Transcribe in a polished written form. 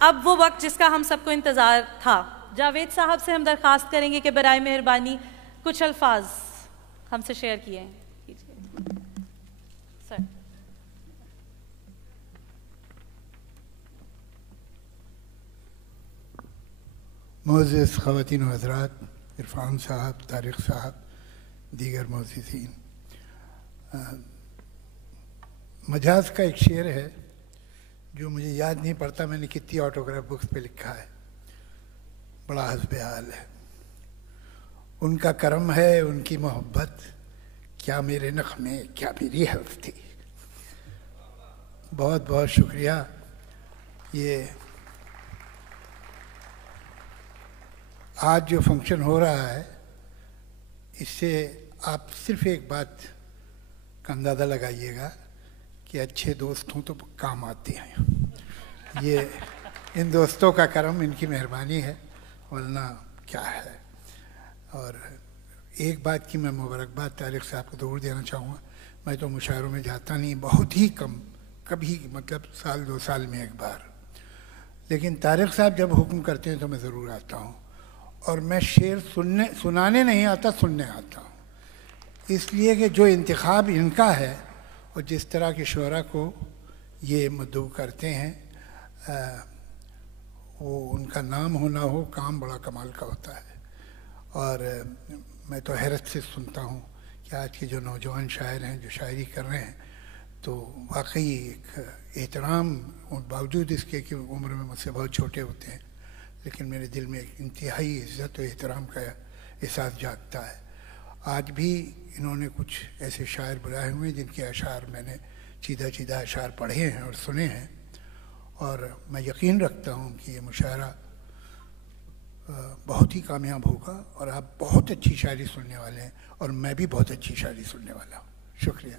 अब वो वक्त जिसका हम सबको इंतज़ार था, जावेद साहब से हम दरख्वास्त करेंगे कि बराए मेहरबानी कुछ अल्फाज हमसे शेयर किए सर। मोअज़्ज़ज़ ख़वातीन व हज़रात, इरफ़ान साहब, तारिक साहब, दीगर मोअज़्ज़िज़ीन, मजाज का एक शेर है जो मुझे याद नहीं पड़ता मैंने कितनी ऑटोग्राफ बुक्स पे लिखा है, बड़ा हस्बे हाल है। उनका करम है, उनकी मोहब्बत, क्या मेरे नख़्मे, क्या मेरी हस्ती। बहुत बहुत शुक्रिया। ये आज जो फंक्शन हो रहा है, इससे आप सिर्फ एक बात का अंदाज़ा लगाइएगा कि अच्छे दोस्त हों तो काम आते हैं। ये इन दोस्तों का करम, इनकी मेहरबानी है, वरना क्या है। और एक बात की मैं मुबारकबाद तारिक साहब को ज़रूर देना चाहूँगा। मैं तो मुशायरों में जाता नहीं, बहुत ही कम, कभी मतलब साल 2 साल में एक बार, लेकिन तारिक साहब जब हुक्म करते हैं तो मैं ज़रूर आता हूँ। और मैं शेर सुनाने नहीं आता, सुनने आता हूँ, इसलिए कि जो इंतखाब इनका है और जिस तरह के शुअरा को ये मदऊ करते हैं, वो उनका नाम हो ना हो, काम बड़ा कमाल का होता है। और मैं तो हैरत से सुनता हूँ कि आज के जो नौजवान शायर हैं जो शायरी कर रहे हैं, तो वाकई एक एहतराम, बावजूद इसके कि उम्र में मुझसे बहुत छोटे होते हैं, लेकिन मेरे दिल में एक इंतहाई इज़्ज़त और एहतराम का एहसास जागता है। आज भी इन्होंने कुछ ऐसे शायर बुलाए हुए हैं जिनके अशार मैंने सीधा सीधा अशार पढ़े हैं और सुने हैं, और मैं यकीन रखता हूँ कि ये मुशायरा बहुत ही कामयाब होगा और आप बहुत अच्छी शायरी सुनने वाले हैं और मैं भी बहुत अच्छी शायरी सुनने वाला हूँ। शुक्रिया।